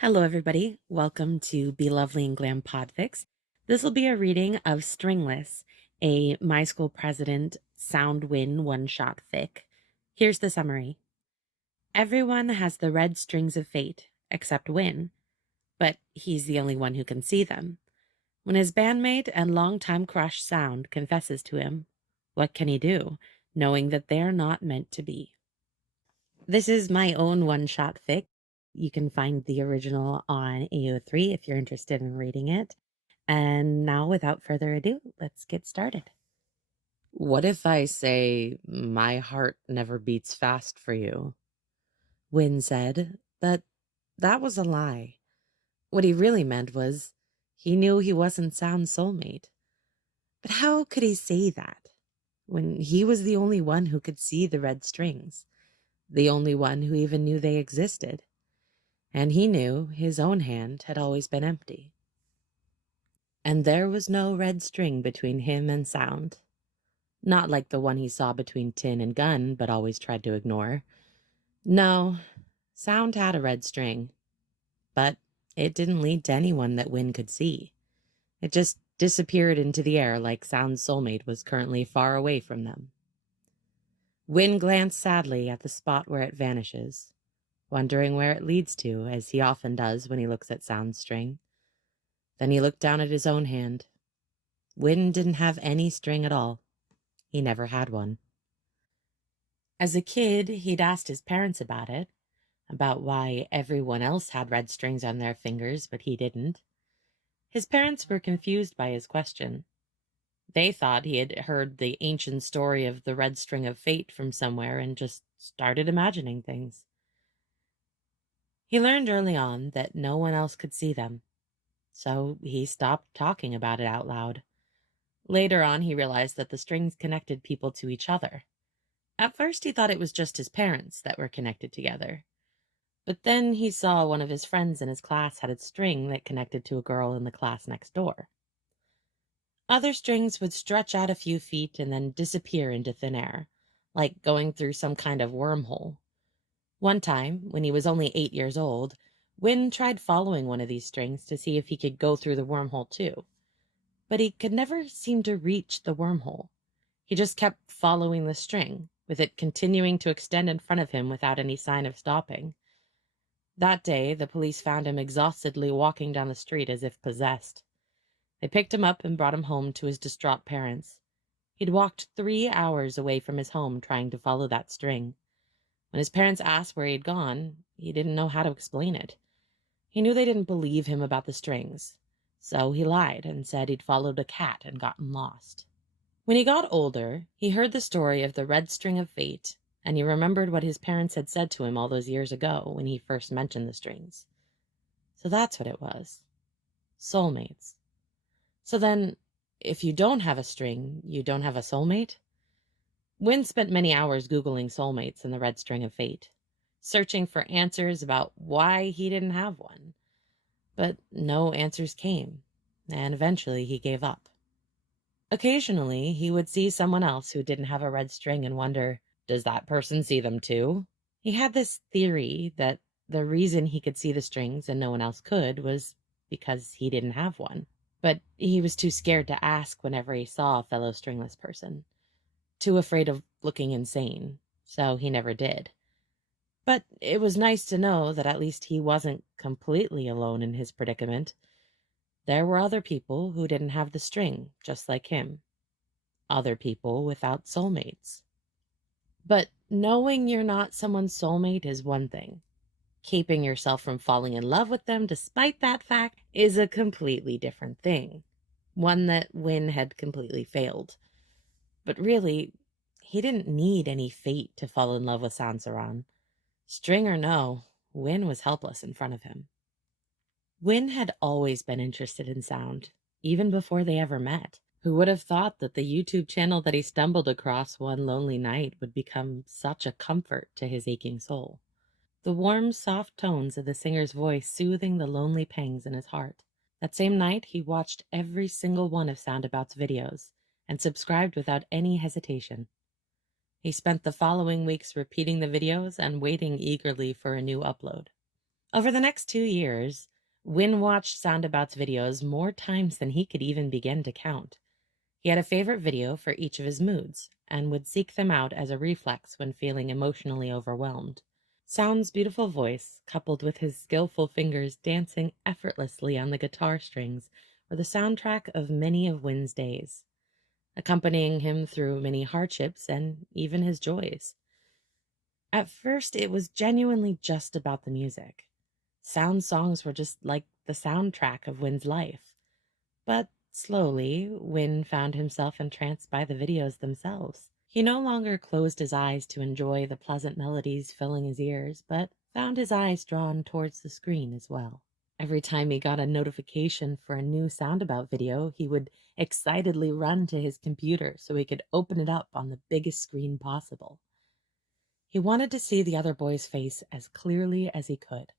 Hello, everybody. Welcome to BLovelyAndGLam Podfics. This will be a reading of Stringless, a My School President SoundWin one-shot fic. Here's the summary. Everyone has the red strings of fate, except Win, but he's the only one who can see them. When his bandmate and longtime crush Sound confesses to him, what can he do, knowing that they're not meant to be? This is my own one-shot fic. You can find the original on AO3 if you're interested in reading it. And now, without further ado, let's get started. What if I say my heart never beats fast for you? Win said, but that was a lie. What he really meant was he knew he wasn't Sound's soulmate. But how could he say that when he was the only one who could see the red strings, the only one who even knew they existed? And he knew his own hand had always been empty. And there was no red string between him and Sound. Not like the one he saw between Tin and Gun, but always tried to ignore. No, Sound had a red string, but it didn't lead to anyone that Win could see. It just disappeared into the air like Sound's soulmate was currently far away from them. Win glanced sadly at the spot where it vanishes, wondering where it leads to, as he often does when he looks at Sound's string. Then he looked down at his own hand. Win didn't have any string at all. He never had one. As a kid, he'd asked his parents about it, about why everyone else had red strings on their fingers, but he didn't. His parents were confused by his question. They thought he had heard the ancient story of the red string of fate from somewhere and just started imagining things. He learned early on that no one else could see them, so he stopped talking about it out loud. Later on, he realized that the strings connected people to each other. At first, he thought it was just his parents that were connected together. But then he saw one of his friends in his class had a string that connected to a girl in the class next door. Other strings would stretch out a few feet and then disappear into thin air, like going through some kind of wormhole. One time, when he was only 8 years old, Win tried following one of these strings to see if he could go through the wormhole too. But he could never seem to reach the wormhole. He just kept following the string, with it continuing to extend in front of him without any sign of stopping. That day, the police found him exhaustedly walking down the street as if possessed. They picked him up and brought him home to his distraught parents. He'd walked 3 hours away from his home trying to follow that string. When his parents asked where he'd gone, he didn't know how to explain it. He knew they didn't believe him about the strings, so he lied and said he'd followed a cat and gotten lost. When he got older, he heard the story of the red string of fate, and he remembered what his parents had said to him all those years ago when he first mentioned the strings. So that's what it was. Soulmates. So then, if you don't have a string, you don't have a soulmate? Win spent many hours Googling soulmates and the red string of fate, searching for answers about why he didn't have one. But no answers came, and eventually he gave up. Occasionally, he would see someone else who didn't have a red string and wonder, does that person see them too? He had this theory that the reason he could see the strings and no one else could was because he didn't have one. But he was too scared to ask whenever he saw a fellow stringless person, too afraid of looking insane, so he never did. But it was nice to know that at least he wasn't completely alone in his predicament. There were other people who didn't have the string, just like him. Other people without soulmates. But knowing you're not someone's soulmate is one thing. Keeping yourself from falling in love with them despite that fact is a completely different thing. One that Win had completely failed. But really, he didn't need any fate to fall in love with Sansaran. String or no, Win was helpless in front of him. Win had always been interested in sound, even before they ever met. Who would have thought that the YouTube channel that he stumbled across one lonely night would become such a comfort to his aching soul? The warm, soft tones of the singer's voice soothing the lonely pangs in his heart. That same night, he watched every single one of Soundabout's videos and subscribed without any hesitation. He spent the following weeks repeating the videos and waiting eagerly for a new upload. Over the next 2 years, Win watched Soundabout's videos more times than he could even begin to count. He had a favorite video for each of his moods and would seek them out as a reflex when feeling emotionally overwhelmed. Sound's beautiful voice, coupled with his skillful fingers dancing effortlessly on the guitar strings, were the soundtrack of many of Win's days, accompanying him through many hardships and even his joys. At first, it was genuinely just about the music. Sound's songs were just like the soundtrack of Win's life. But slowly, Win found himself entranced by the videos themselves. He no longer closed his eyes to enjoy the pleasant melodies filling his ears, but found his eyes drawn towards the screen as well. Every time he got a notification for a new Soundabout video, he would excitedly run to his computer so he could open it up on the biggest screen possible. He wanted to see the other boy's face as clearly as he could.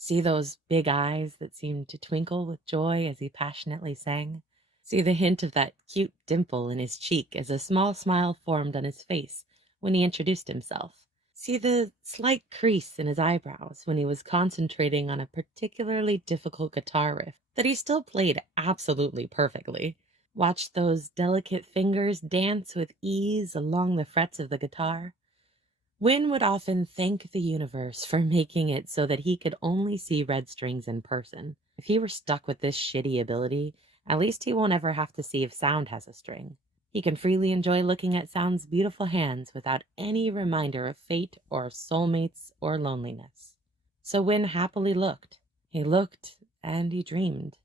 See those big eyes that seemed to twinkle with joy as he passionately sang. See the hint of that cute dimple in his cheek as a small smile formed on his face when he introduced himself. See the slight crease in his eyebrows when he was concentrating on a particularly difficult guitar riff that he still played absolutely perfectly. Watch those delicate fingers dance with ease along the frets of the guitar. Win would often thank the universe for making it so that he could only see red strings in person. If he were stuck with this shitty ability, at least he won't ever have to see if Sound has a string. He can freely enjoy looking at Sound's beautiful hands without any reminder of fate or soulmates or loneliness. So Win happily looked. He looked and he dreamed.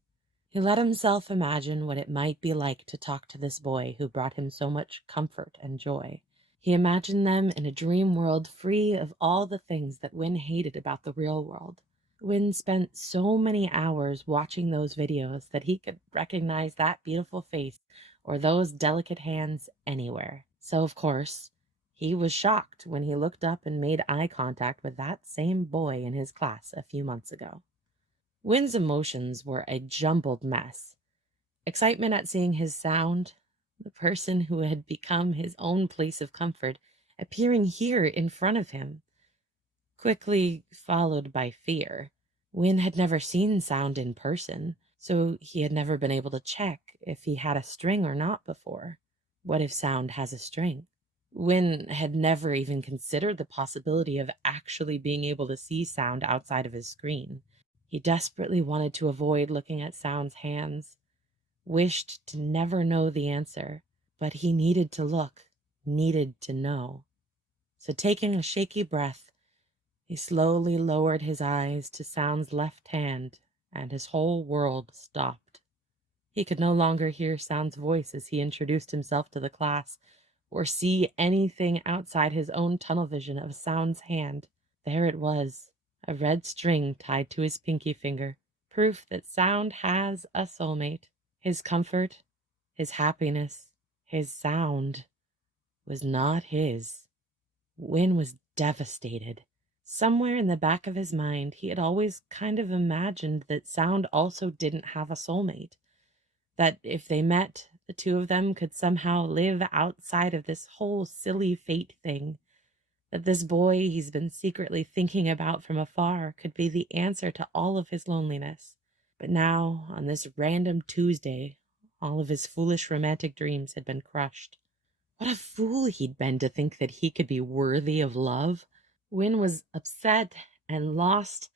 He let himself imagine what it might be like to talk to this boy who brought him so much comfort and joy. He imagined them in a dream world free of all the things that Win hated about the real world. Win spent so many hours watching those videos that he could recognize that beautiful face or those delicate hands anywhere. So, of course, he was shocked when he looked up and made eye contact with that same boy in his class a few months ago. Win's emotions were a jumbled mess. Excitement at seeing his Sound, the person who had become his own place of comfort, appearing here in front of him, quickly followed by fear. Win had never seen Sound in person, so he had never been able to check if he had a string or not before. What if Sound has a string? Win had never even considered the possibility of actually being able to see Sound outside of his screen. He desperately wanted to avoid looking at Sound's hands, wished to never know the answer, but he needed to look, needed to know. So taking a shaky breath, he slowly lowered his eyes to Sound's left hand, and his whole world stopped. He could no longer hear Sound's voice as he introduced himself to the class, or see anything outside his own tunnel vision of Sound's hand. There it was, a red string tied to his pinky finger, proof that Sound has a soulmate. His comfort, his happiness, his Sound was not his. Win was devastated. Somewhere in the back of his mind, he had always kind of imagined that Sound also didn't have a soulmate. That if they met, the two of them could somehow live outside of this whole silly fate thing. That this boy he's been secretly thinking about from afar could be the answer to all of his loneliness. But now, on this random Tuesday, all of his foolish romantic dreams had been crushed. What a fool he'd been to think that he could be worthy of love. Win was upset and lost,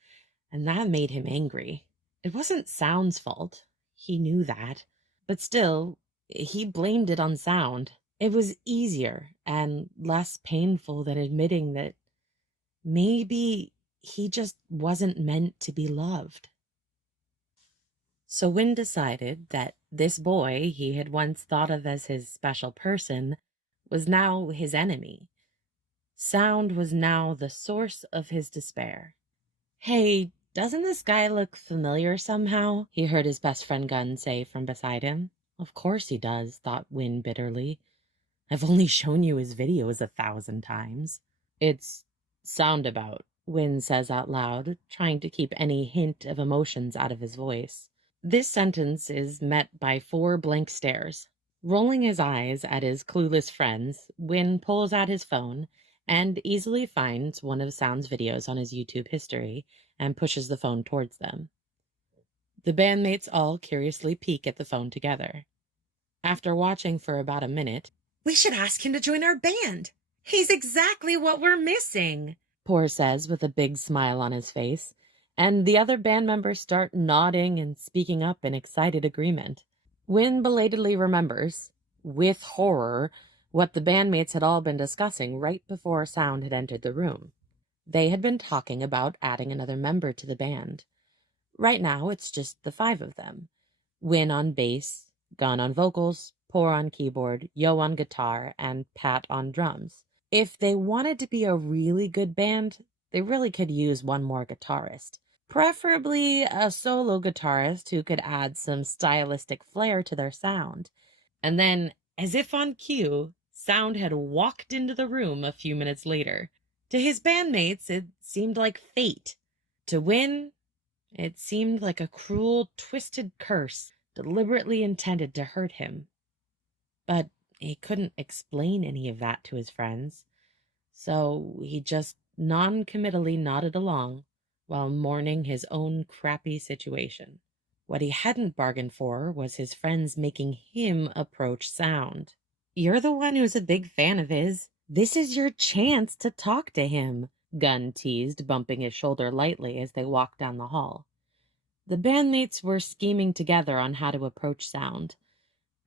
and that made him angry. It wasn't Sound's fault. He knew that. But still, he blamed it on Sound. It was easier and less painful than admitting that maybe he just wasn't meant to be loved. So Win decided that this boy he had once thought of as his special person was now his enemy. Sound was now the source of his despair. "Hey, doesn't this guy look familiar somehow?" he heard his best friend Gunn say from beside him. Of course he does, thought Win bitterly. I've only shown you his videos 1,000 times. It's Soundabout, Win says out loud, trying to keep any hint of emotions out of his voice. This sentence is met by 4 blank stares. Rolling his eyes at his clueless friends, Win pulls out his phone and easily finds one of Sound's videos on his YouTube history and pushes the phone towards them. The bandmates all curiously peek at the phone together. After watching for about a minute, "We should ask him to join our band. He's exactly what we're missing," Poor says with a big smile on his face, and the other band members start nodding and speaking up in excited agreement. Wynn belatedly remembers, with horror, what the bandmates had all been discussing right before Sound had entered the room. They had been talking about adding another member to the band. Right now, it's just the 5 of them. Wynn on bass, Gunn on vocals, Poor on keyboard, Yo on guitar, and Pat on drums. If they wanted to be a really good band, they really could use one more guitarist. Preferably a solo guitarist who could add some stylistic flair to their sound. And then, as if on cue, Sound had walked into the room a few minutes later. To his bandmates, it seemed like fate. To Wynn, it seemed like a cruel, twisted curse deliberately intended to hurt him. But he couldn't explain any of that to his friends, so he just non-committally nodded along while mourning his own crappy situation. What he hadn't bargained for was his friends making him approach Sound. "You're the one who's a big fan of his. This is your chance to talk to him," Gunn teased, bumping his shoulder lightly as they walked down the hall. The bandmates were scheming together on how to approach Sound.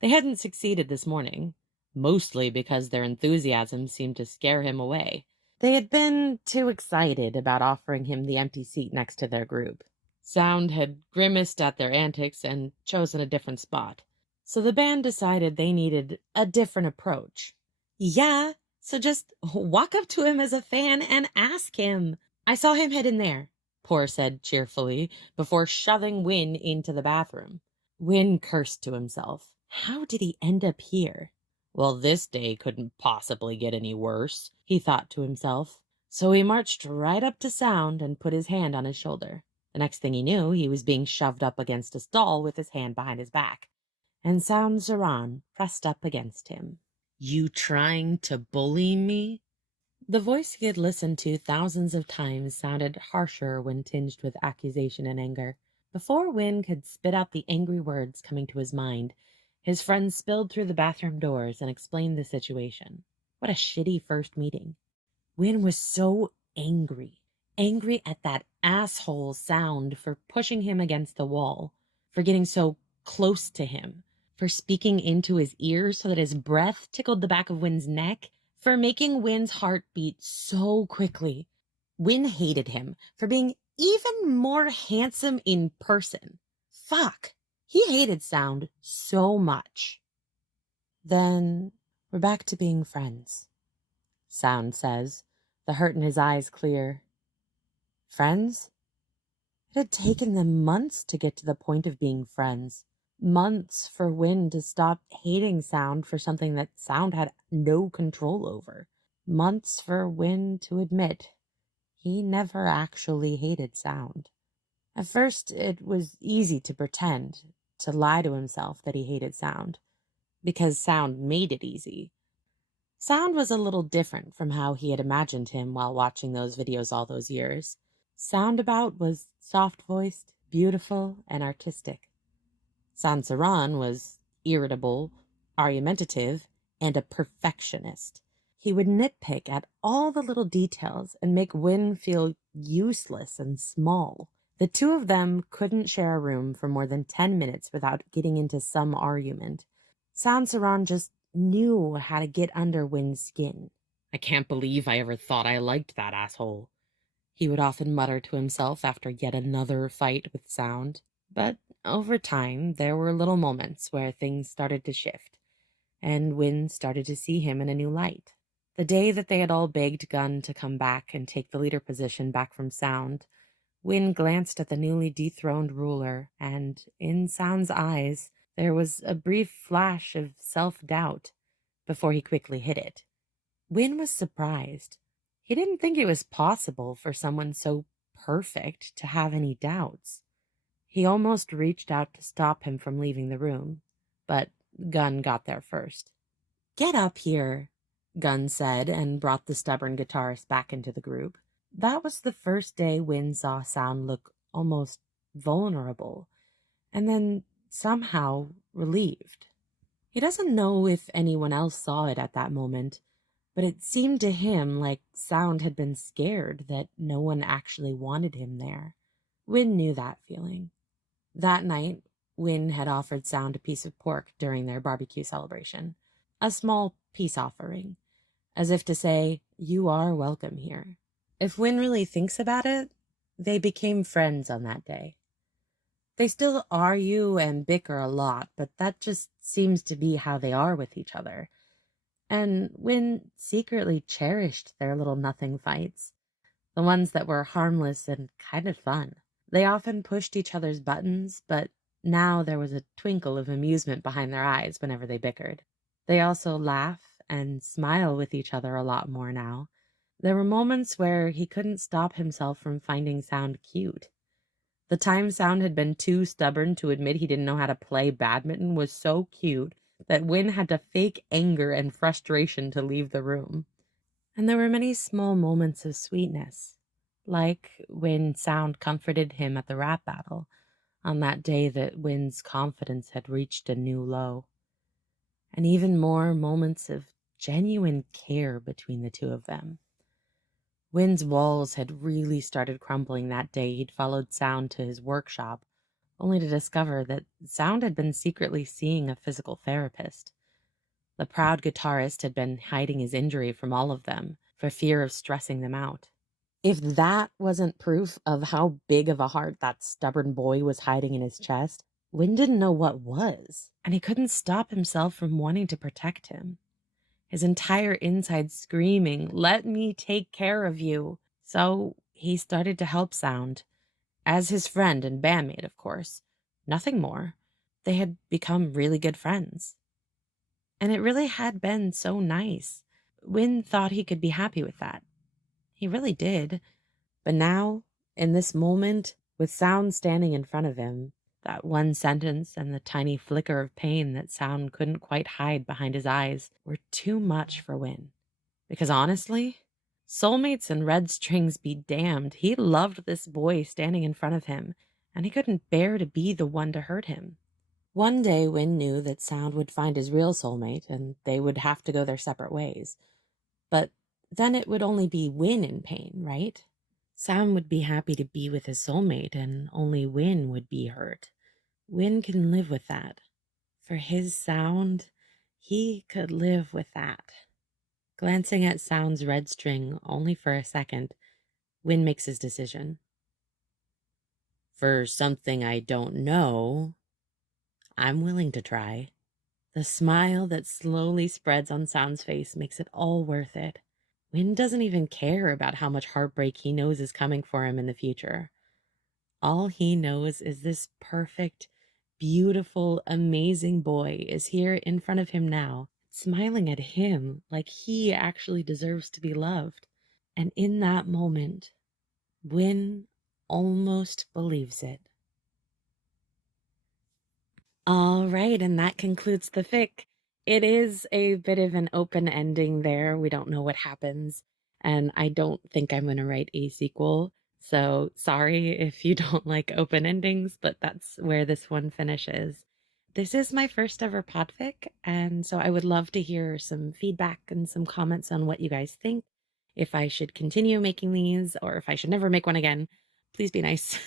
They hadn't succeeded this morning, mostly because their enthusiasm seemed to scare him away. They had been too excited about offering him the empty seat next to their group. Sound had grimaced at their antics and chosen a different spot, so the band decided they needed a different approach. "Yeah, so just walk up to him as a fan and ask him. I saw him head in there," Poor said cheerfully before shoving Wynn into the bathroom. Wynn cursed to himself. How did he end up here? Well, this day couldn't possibly get any worse, he thought to himself. So he marched right up to Sound and put his hand on his shoulder. The next thing he knew, he was being shoved up against a stall with his hand behind his back, and Sound Zaran pressed up against him. "You trying to bully me?" The voice he had listened to thousands of times sounded harsher when tinged with accusation and anger. Before Wynn could spit out the angry words coming to his mind, his friends spilled through the bathroom doors and explained the situation. What a shitty first meeting. Wynn was so angry. Angry at that asshole Sound for pushing him against the wall, for getting so close to him, for speaking into his ear so that his breath tickled the back of Wynn's neck, for making Wynn's heart beat so quickly. Wynn hated him for being even more handsome in person. Fuck. He hated Sound so much. "Then we're back to being friends," Sound says, the hurt in his eyes clear. Friends? It had taken them months to get to the point of being friends. Months for Wynn to stop hating Sound for something that Sound had no control over. Months for Wynn to admit he never actually hated Sound. At first, it was easy to pretend, to lie to himself that he hated Sound, because Sound made it easy. Sound was a little different from how he had imagined him while watching those videos all those years. Soundabout was soft-voiced, beautiful, and artistic. Sound Zaran was irritable, argumentative, and a perfectionist. He would nitpick at all the little details and make Wynn feel useless and small. The two of them couldn't share a room for more than 10 minutes without getting into some argument. Sound Zaran just knew how to get under Wynn's skin. "I can't believe I ever thought I liked that asshole," he would often mutter to himself after yet another fight with Sound. But over time, there were little moments where things started to shift, and Wynn started to see him in a new light. The day that they had all begged Gunn to come back and take the leader position back from Sound, Wynn glanced at the newly dethroned ruler, and in Sound's eyes, there was a brief flash of self-doubt before he quickly hid it. Wynn was surprised. He didn't think it was possible for someone so perfect to have any doubts. He almost reached out to stop him from leaving the room, but Gunn got there first. "Get up here," Gunn said, and brought the stubborn guitarist back into the group. That was the first day Win saw Sound look almost vulnerable, and then somehow relieved. He doesn't know if anyone else saw it at that moment, but it seemed to him like Sound had been scared that no one actually wanted him there. Win knew that feeling. That night, Win had offered Sound a piece of pork during their barbecue celebration, a small peace offering, as if to say, "You are welcome here." If Win really thinks about it, they became friends on that day. They still argue and bicker a lot, but that just seems to be how they are with each other. And Win secretly cherished their little nothing fights, the ones that were harmless and kind of fun. They often pushed each other's buttons, but now there was a twinkle of amusement behind their eyes whenever they bickered. They also laugh and smile with each other a lot more now. There were moments where he couldn't stop himself from finding Sound cute. The time Sound had been too stubborn to admit he didn't know how to play badminton was so cute that Win had to fake anger and frustration to leave the room. And there were many small moments of sweetness, like when Sound comforted him at the rap battle on that day that Win's confidence had reached a new low, and even more moments of genuine care between the two of them. Win's walls had really started crumbling that day he'd followed Sound to his workshop, only to discover that Sound had been secretly seeing a physical therapist. The proud guitarist had been hiding his injury from all of them for fear of stressing them out. If that wasn't proof of how big of a heart that stubborn boy was hiding in his chest, Win didn't know what was, and he couldn't stop himself from wanting to protect him. His entire inside screaming, "Let me take care of you." So he started to help Sound. As his friend and bandmate, of course. Nothing more. They had become really good friends. And it really had been so nice. Win thought he could be happy with that. He really did. But now, in this moment, with Sound standing in front of him, that one sentence and the tiny flicker of pain that Sound couldn't quite hide behind his eyes were too much for Win. Because honestly, soulmates and red strings be damned, he loved this boy standing in front of him, and he couldn't bear to be the one to hurt him. One day, Win knew that Sound would find his real soulmate, and they would have to go their separate ways. But then it would only be Win in pain, right? Sound would be happy to be with his soulmate, and only Win would be hurt. Win can live with that. For his Sound, he could live with that. Glancing at Sound's red string only for a second, Win makes his decision. For something I don't know, I'm willing to try. The smile that slowly spreads on Sound's face makes it all worth it. Win doesn't even care about how much heartbreak he knows is coming for him in the future. All he knows is this perfect, beautiful, amazing boy is here in front of him now, smiling at him like he actually deserves to be loved. And in that moment, Win almost believes it. All right, and that concludes the fic. It is a bit of an open ending there. We don't know what happens, and I don't think I'm going to write a sequel. So sorry if you don't like open endings, but that's where this one finishes. This is my first ever podfic, and so I would love to hear some feedback and some comments on what you guys think. If I should continue making these or if I should never make one again, please be nice.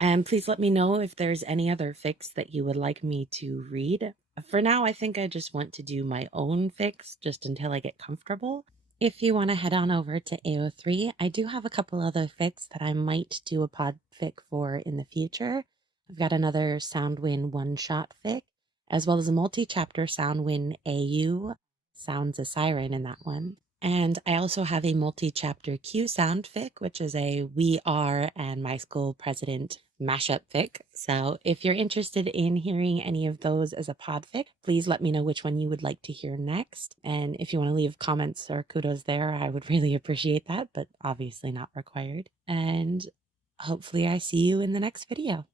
And please let me know if there's any other fics that you would like me to read. For now, I think I just want to do my own fics just until I get comfortable. If you want to head on over to AO3, I do have a couple other fics that I might do a pod fic for in the future. I've got another SoundWin one-shot fic, as well as a multi-chapter SoundWin AU. Sounds a siren in that one. And I also have a multi-chapter Q Sound fic, which is a We Are and My School President mashup fic. So if you're interested in hearing any of those as a pod fic, please let me know which one you would like to hear next. And if you want to leave comments or kudos there, I would really appreciate that, but obviously not required. And hopefully I see you in the next video.